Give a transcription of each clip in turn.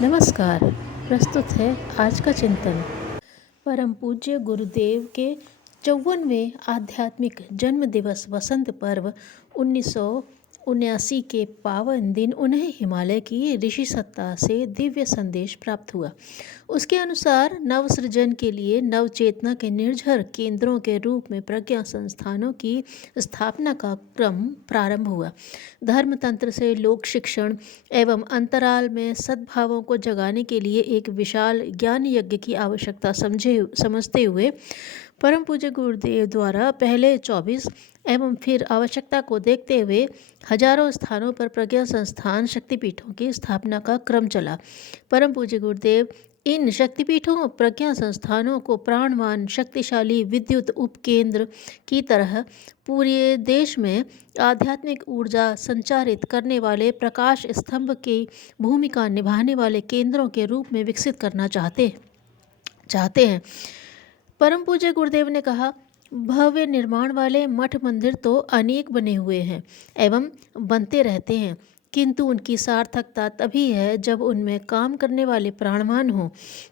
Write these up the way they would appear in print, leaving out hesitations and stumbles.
नमस्कार। प्रस्तुत है आज का चिंतन। परम पूज्य गुरुदेव के 54वें आध्यात्मिक जन्म दिवस वसंत पर्व 1979 के पावन दिन उन्हें हिमालय की ऋषि सत्ता से दिव्य संदेश प्राप्त हुआ। उसके अनुसार नवसृजन के लिए नवचेतना के निर्झर केंद्रों के रूप में प्रज्ञा संस्थानों की स्थापना का क्रम प्रारंभ हुआ। धर्मतंत्र से लोक शिक्षण एवं अंतराल में सद्भावों को जगाने के लिए एक विशाल ज्ञान यज्ञ की आवश्यकता समझते हुए परम पूज्य गुरुदेव द्वारा पहले 24 एवं फिर आवश्यकता को देखते हुए हजारों स्थानों पर प्रज्ञा संस्थान शक्तिपीठों की स्थापना का क्रम चला। परम पूज्य गुरुदेव इन शक्तिपीठों प्रज्ञा संस्थानों को प्राणवान शक्तिशाली विद्युत उपकेंद्र की तरह पूरे देश में आध्यात्मिक ऊर्जा संचारित करने वाले प्रकाश स्तंभ की भूमिका निभाने वाले केंद्रों के रूप में विकसित करना चाहते हैं। परम पूज्य गुरुदेव ने कहा, भव्य निर्माण वाले मठ मंदिर तो अनेक बने हुए हैं एवं बनते रहते हैं, किंतु उनकी सार्थकता तभी है जब उनमें काम करने वाले प्राणवान हों,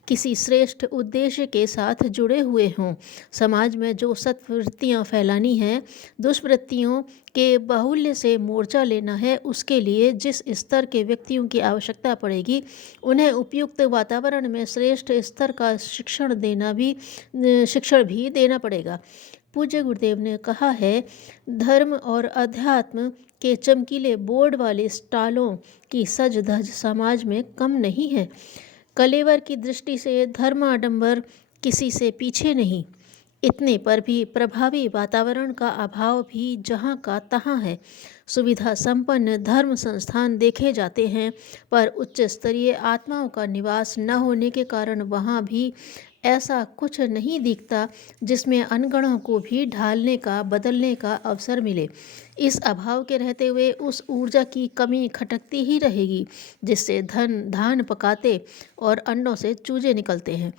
किसी श्रेष्ठ उद्देश्य के साथ जुड़े हुए हों। समाज में जो सत्वृत्तियाँ फैलानी हैं, दुष्वृत्तियों के बाहुल्य से मोर्चा लेना है, उसके लिए जिस स्तर के व्यक्तियों की आवश्यकता पड़ेगी, उन्हें उपयुक्त वातावरण में श्रेष्ठ स्तर का शिक्षण भी देना पड़ेगा। पूज्य गुरुदेव ने कहा है, धर्म और अध्यात्म के चमकीले बोर्ड वाले स्टॉलों की सज धज समाज में कम नहीं है। कलेवर की दृष्टि से धर्माडंबर किसी से पीछे नहीं। इतने पर भी प्रभावी वातावरण का अभाव भी जहाँ का तहाँ है। सुविधा संपन्न धर्म संस्थान देखे जाते हैं, पर उच्च स्तरीय आत्माओं का निवास न होने के कारण वहाँ भी ऐसा कुछ नहीं दिखता जिसमें अनगढ़ों को भी ढालने का बदलने का अवसर मिले। इस अभाव के रहते हुए उस ऊर्जा की कमी खटकती ही रहेगी जिससे धान पकाते और अंडों से चूजे निकलते हैं।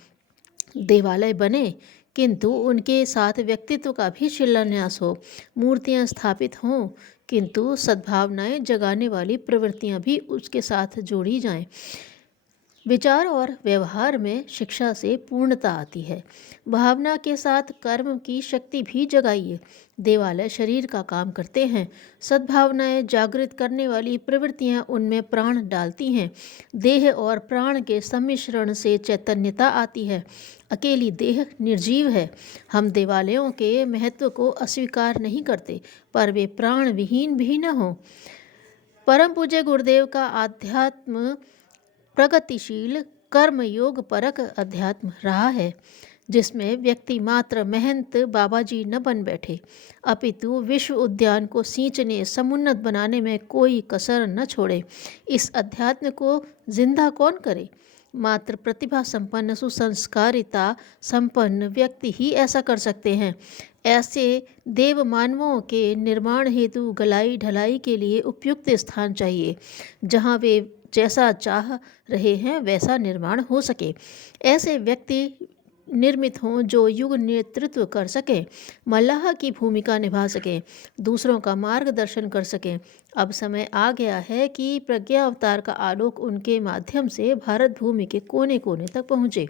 देवालय बने किंतु उनके साथ व्यक्तित्व का भी शिलान्यास हो, मूर्तियां स्थापित हों किंतु सद्भावनाएं जगाने वाली प्रवृत्तियां भी उसके साथ जोड़ी जाएं। विचार और व्यवहार में शिक्षा से पूर्णता आती है। भावना के साथ कर्म की शक्ति भी जगाइए। देवालय शरीर का काम करते हैं, सद्भावनाएं जागृत करने वाली प्रवृत्तियां उनमें प्राण डालती हैं। देह और प्राण के सम्मिश्रण से चैतन्यता आती है। अकेली देह निर्जीव है। हम देवालयों के महत्व को अस्वीकार नहीं करते, पर वे प्राण विहीन भी न हों। परम पूज्य गुरुदेव का आध्यात्म प्रगतिशील कर्मयोग परक अध्यात्म रहा है, जिसमें व्यक्ति मात्र महंत बाबाजी न बन बैठे, अपितु विश्व उद्यान को सींचने समुन्नत बनाने में कोई कसर न छोड़े। इस अध्यात्म को जिंदा कौन करे? मात्र प्रतिभा संपन्न सुसंस्कारिता संपन्न व्यक्ति ही ऐसा कर सकते हैं। ऐसे देव मानवों के निर्माण हेतु गलाई ढलाई के लिए उपयुक्त स्थान चाहिए, जहाँ वे जैसा चाह रहे हैं वैसा निर्माण हो सके। ऐसे व्यक्ति निर्मित हों जो युग नेतृत्व कर सकें, मल्लाह की भूमिका निभा सकें, दूसरों का मार्गदर्शन कर सकें। अब समय आ गया है कि प्रज्ञा अवतार का आलोक उनके माध्यम से भारत भूमि के कोने कोने तक पहुँचे।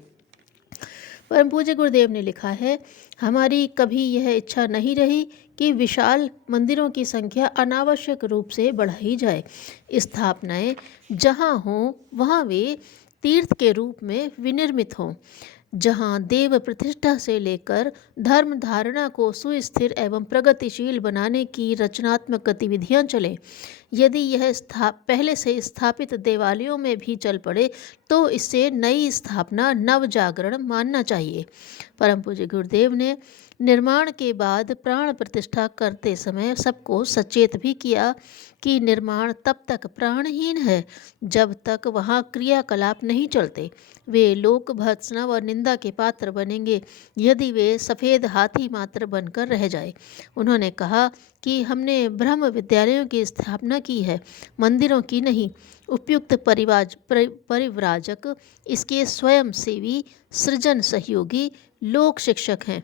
परम पूज्य गुरुदेव ने लिखा है, हमारी कभी यह इच्छा नहीं रही कि विशाल मंदिरों की संख्या अनावश्यक रूप से बढ़ाई जाए। स्थापनाएं जहाँ हों वहाँ वे तीर्थ के रूप में विनिर्मित हों, जहाँ देव प्रतिष्ठा से लेकर धर्म धारणा को सुस्थिर एवं प्रगतिशील बनाने की रचनात्मक गतिविधियाँ चलें। यदि यह पहले से स्थापित देवालयों में भी चल पड़े तो इससे नई स्थापना नव जागरण मानना चाहिए। परम पूज्य गुरुदेव ने निर्माण के बाद प्राण प्रतिष्ठा करते समय सबको सचेत भी किया कि निर्माण तब तक प्राणहीन है जब तक वहाँ क्रियाकलाप नहीं चलते। वे लोक भर्त्सना व निंदा के पात्र बनेंगे यदि वे सफ़ेद हाथी मात्र बनकर रह जाए। उन्होंने कहा कि हमने ब्रह्म विद्यालयों की स्थापना की है, मंदिरों की नहीं। उपयुक्त परिव्राजक इसके स्वयं सेवी सृजन सहयोगी लोक शिक्षक हैं।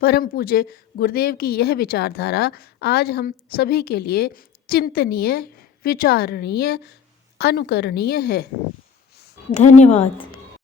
परम पूज्य गुरुदेव की यह विचारधारा आज हम सभी के लिए चिंतनीय, विचारणीय, अनुकरणीय है। धन्यवाद।